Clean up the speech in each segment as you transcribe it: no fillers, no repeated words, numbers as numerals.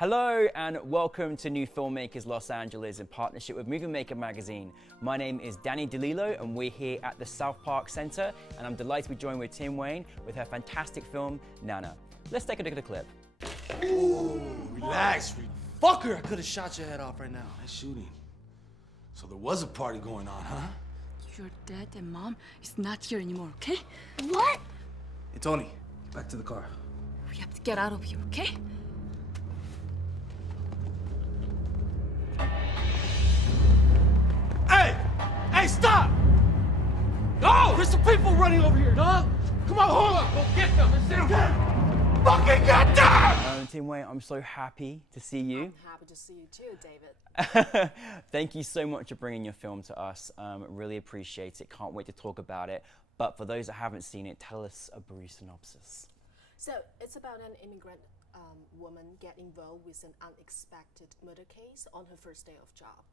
Hello and welcome to New Filmmakers Los Angeles in partnership with Movie Maker magazine. My name is Danny DeLillo and we're here at the South Park Center and I'm delighted to be joined with Tianwei with her fantastic film, Nana. Let's take a look at the clip. Ooh, relax, fucker! I could have shot your head off right now. Nice shooting. So there was a party going on, huh? Your dad and mom is not here anymore, okay? What? Hey, Tony, get back to the car. We have to get out of here, okay? Hey, stop! No! There's some people running over here, dog! Come on, hold on! Go get them! Fucking get them! Tianwei, I'm so happy to see you. I'm happy to see you too, David. Thank you so much for bringing your film to us. Really appreciate it. Can't wait to talk about it. But for those that haven't seen it, tell us a brief synopsis. So it's about an immigrant woman getting involved with an unexpected murder case on her first day of job.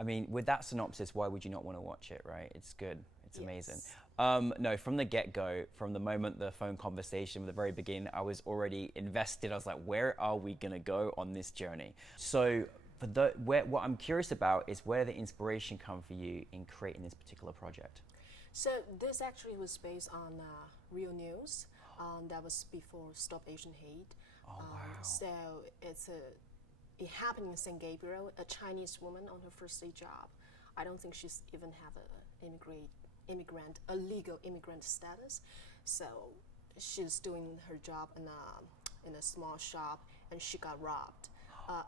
I mean, with that synopsis, why would you not want to watch it, right? It's good. It's amazing. Yes. No, from the get-go, from the moment the phone conversation, from the very beginning, I was already invested. I was like, where are we going to go on this journey? So what I'm curious about is where the inspiration come for you in creating this particular project. So this actually was based on real news. That was before Stop Asian Hate. Oh, wow. So it happened in St. Gabriel, a Chinese woman on her first day job. I don't think she's even have a legal immigrant status. So she's doing her job in a small shop and she got robbed,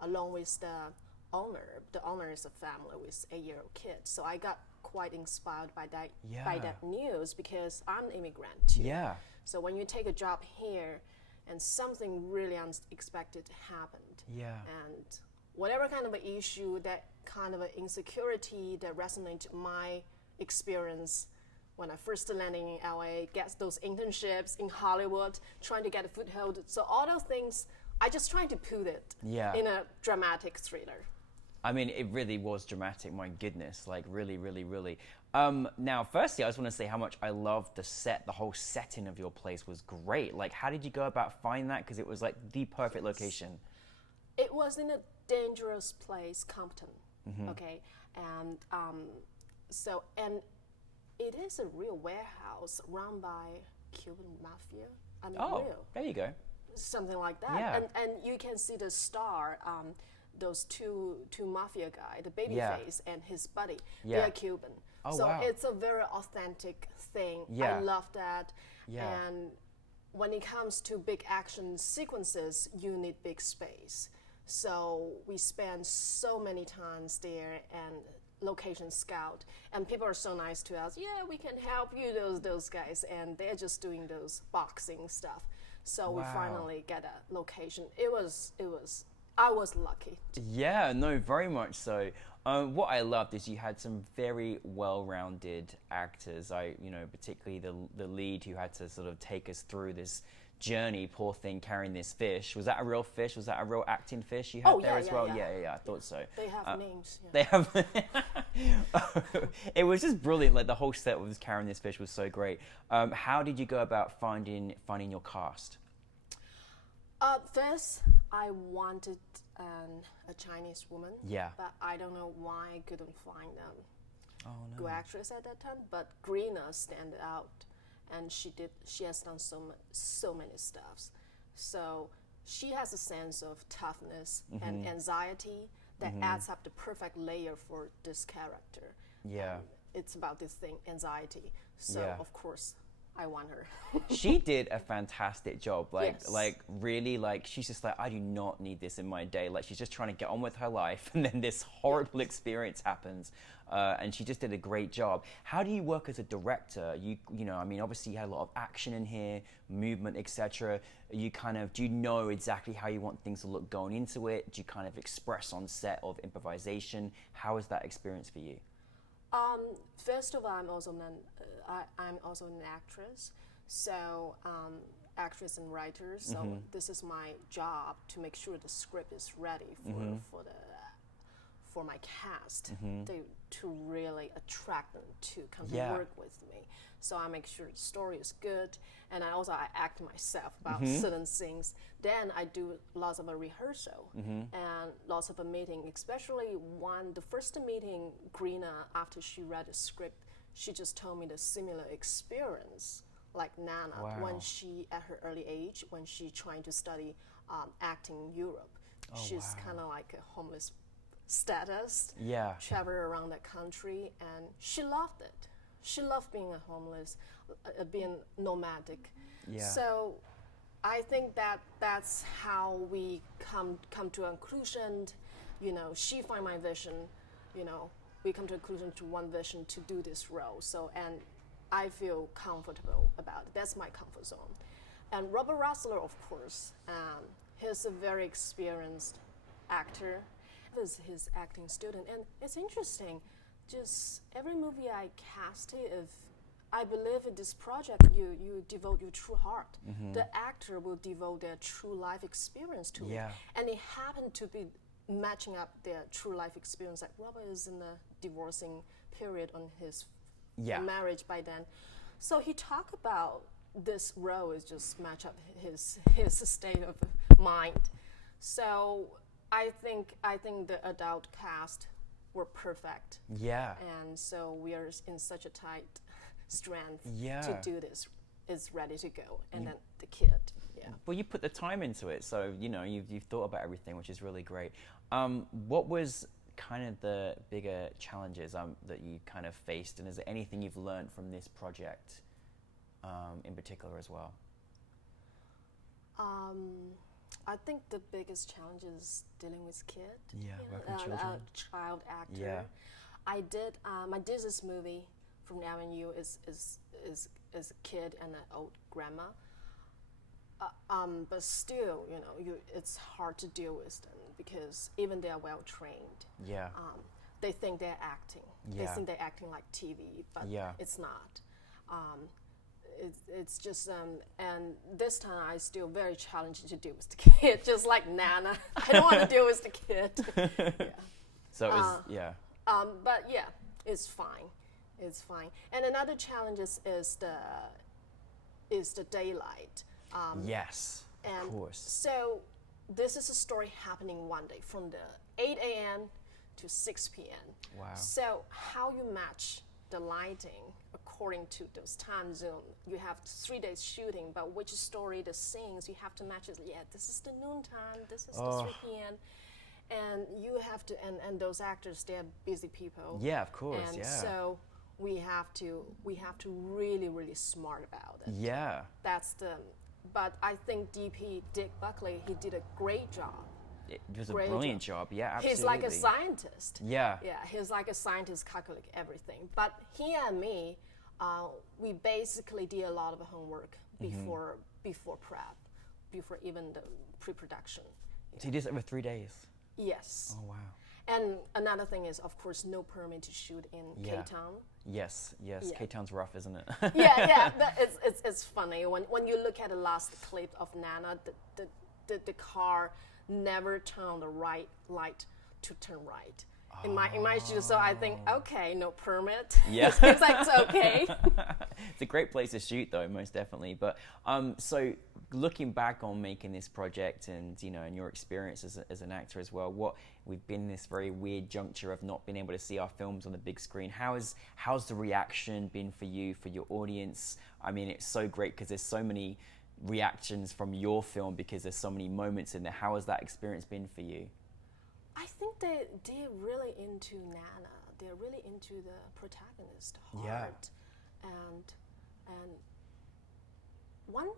along with the owner. The owner is a family with 8-year-old kids. So I got quite inspired by that news because I'm an immigrant too. Yeah. So when you take a job here and something really unexpected happened, and whatever kind of an issue, that kind of an insecurity that resonated my experience when I first landing in LA, get those internships in Hollywood, trying to get a foothold. So all those things, I just trying to put it in a dramatic thriller. I mean, it really was dramatic, my goodness, like really, really, really. Now, firstly, I just want to say how much I loved the set. The whole setting of your place was great. Like, how did you go about finding that? Because it was like the perfect location. It was in a dangerous place, Compton, okay? And and it is a real warehouse run by Cuban mafia. I mean, real. There you go. Something like that. Yeah. And you can see the star, those two mafia guy, the babyface and his buddy, they're Cuban. Oh, so wow. it's a very authentic thing. Yeah. I love that. Yeah. And when it comes to big action sequences, you need big space. So we spend so many times there and location scout, and people are so nice to us. Yeah, we can help you, those guys, and they're just doing those boxing stuff. So we finally get a location. I was lucky. Yeah, no, very much so. What I loved is you had some very well-rounded actors. Particularly the lead who had to sort of take us through this journey, poor thing, carrying this fish. Was that a real fish? Was that a real acting fish you had there as well? Yeah, I thought so. They have names. Yeah. They have. It was just brilliant. Like the whole set was carrying this fish was so great. How did you go about finding your cast? First, I wanted a Chinese woman. Yeah. But I don't know why I couldn't find Oh no. good actress at that time. But Greener stand out. And she has done so many stuffs. So she has a sense of toughness and anxiety that adds up the perfect layer for this character. Yeah. It's about this thing, anxiety. So of course I want her. She did a fantastic job. Yes. Really, she's just like, I do not need this in my day. Like, she's just trying to get on with her life, and then this horrible experience happens, and she just did a great job. How do you work as a director? I mean, obviously you had a lot of action in here, movement, etc. Do you know exactly how you want things to look going into it? Do you kind of express on set of improvisation? How is that experience for you? First of all, I'm also an actress, so actress and writer. So this is my job to make sure the script is ready for my cast to really attract them to come to Yeah. work with me. So I make sure the story is good, and I act myself about certain things. Then I do lots of a rehearsal and lots of a meeting, especially the first meeting, Grina, after she read the script, she just told me the similar experience like Nana Wow. when she, at her early age, when she trying to study acting in Europe. She's wow. kind of like a homeless status, Yeah. travel around the country, and she loved it. She loved being a homeless, being nomadic. Yeah. So I think that's how we come to a conclusion. You know, she find my vision. You know, we come to a conclusion to one vision to do this role. So, and I feel comfortable about it. That's my comfort zone. And Robert Russler, of course, he's a very experienced actor. I was his acting student, and it's interesting. Just every movie I cast, if I believe in this project, you devote your true heart. The actor will devote their true life experience to Yeah. it, and it happened to be matching up their true life experience. Like Robert is in the divorcing period on his Yeah. marriage by then, so he talked about this role is just match up his state of mind. So I think the adult cast were perfect. Yeah. And so we are in such a tight strength Yeah. to do this. Is ready to go, and then the kid. Yeah. Well, you put the time into it, so you know you've thought about everything, which is really great. What was kind of the bigger challenges that you kind of faced, and is there anything you've learned from this project in particular as well? I think the biggest challenge is dealing with kid. Yeah, you know, working with children. a child actor. Yeah. I did this movie from Avenue is a kid and an old grandma. But still, you know, it's hard to deal with them because even they are well trained. Yeah. They think they're acting. They Yeah. think they're acting like TV, but Yeah. it's not. It's just, and this time I still very challenging to deal with the kid, just like Nana. I don't want to deal with the kid. Yeah. So it was, yeah. But yeah, it's fine. It's fine. And another challenge is the daylight. Yes, And of course. so this is a story happening one day from the 8 a.m. to 6 p.m. Wow. So how you match the lighting according to those time zone. You have 3 days shooting, but which story, the scenes, you have to match it. Yeah, this is the noon time, this is the 3 p.m. And you have to, and those actors, they're busy people. Yeah, of course, And yeah. so we have to really, really smart about it. Yeah. But I think DP, Dick Buckley, he did a great job. It was a Great brilliant job. Yeah, absolutely. He's like a scientist. Yeah. Yeah, he's like a scientist, calculate everything. But he and me, we basically did a lot of homework before prep, before even the pre-production. So you did it over 3 days? Yes. Oh, wow. And another thing is, of course, no permit to shoot in Yeah. K-Town. Yes. Yeah. K-Town's rough, isn't it? Yeah. But it's funny when you look at the last clip of Nana, the car never turned the right light to turn right. In my shoes, so I think, okay, no permit. Yeah. Seems like it's okay. It's a great place to shoot, though, most definitely. But so looking back on making this project, and you know, and your experience as an actor as well, we've been in this very weird juncture of not being able to see our films on the big screen. How's the reaction been for you, for your audience? I mean, it's so great because there's so many reactions from your film because there's so many moments in there. How has that experience been for you? I think they're really into Nana. They're really into the protagonist heart. Yeah. And one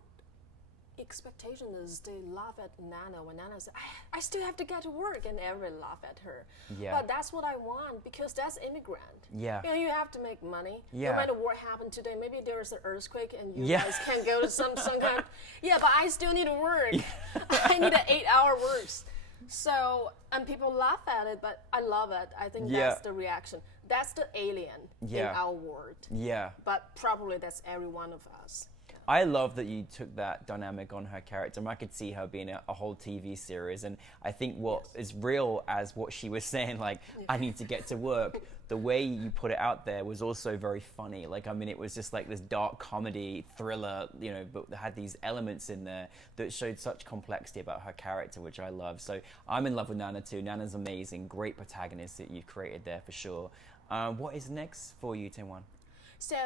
expectation is they laugh at Nana when Nana says, I still have to get to work, and everyone laugh at her. Yeah. But that's what I want because that's immigrant. Yeah. You know, you have to make money. Yeah. No matter what happened today, maybe there is an earthquake and you Yeah. guys can't go to some kind. Yeah, but I still need to work. I need an 8-hour work. So, and people laugh at it, but I love it. I think Yeah. that's the reaction. That's the alien Yeah. in our world. Yeah. But probably that's every one of us. I love that you took that dynamic on her character. I could see her being a whole TV series, and I think what is real as what she was saying, like, I need to get to work, the way you put it out there was also very funny. Like, I mean, it was just like this dark comedy thriller, you know, but had these elements in there that showed such complexity about her character, which I love. So I'm in love with Nana too. Nana's amazing, great protagonist that you've created there for sure. What is next for you, Tianwei? So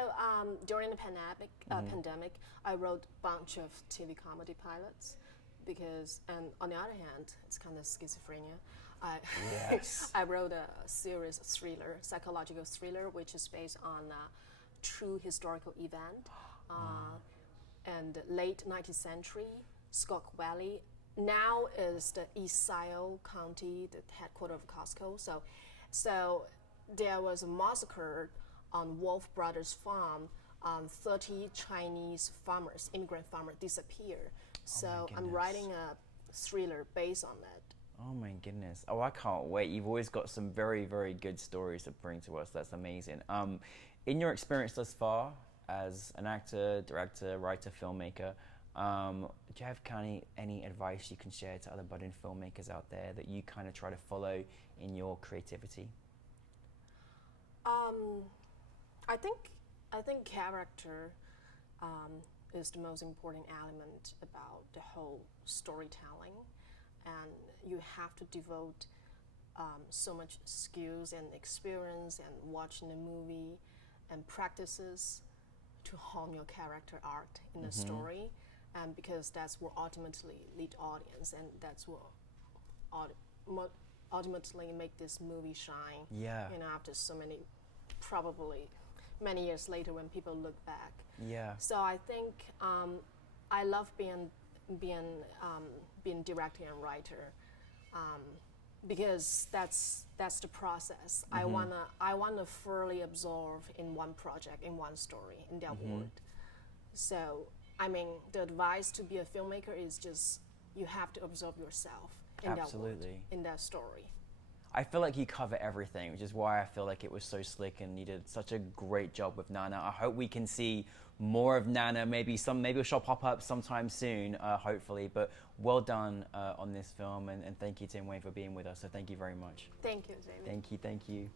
during the pandemic, I wrote a bunch of TV comedy pilots because, and on the other hand, it's kind of schizophrenia. I wrote a serious thriller, psychological thriller, which is based on a true historical event. And late 19th century, Scott Valley now is the East Sile County, the headquarters of Costco. So there was a massacre on Wolf Brothers Farm. 30 Chinese farmers, immigrant farmers, disappeared. So I'm writing a thriller based on that. Oh my goodness. Oh, I can't wait. You've always got some very, very good stories to bring to us. That's amazing. In your experience thus far as an actor, director, writer, filmmaker, do you have kind of any advice you can share to other budding filmmakers out there that you kind of try to follow in your creativity? I think character is the most important element about the whole storytelling, and you have to devote so much skills and experience and watching the movie and practices to hone your character arc in the story, and because that's what ultimately lead audience, and that's what ultimately make this movie shine. Yeah. You know, after so many, probably many years later when people look back. Yeah. So I think I love being director and writer because that's the process. I wanna fully absorb in one project, in one story, in that world. So I mean, the advice to be a filmmaker is just you have to absorb yourself in that world, in that story. I feel like you cover everything, which is why I feel like it was so slick, and you did such a great job with Nana. I hope we can see more of Nana. Maybe she'll pop up sometime soon, hopefully. But well done on this film, and thank you, Tianwei, for being with us. So thank you very much. Thank you, Jamie. Thank you.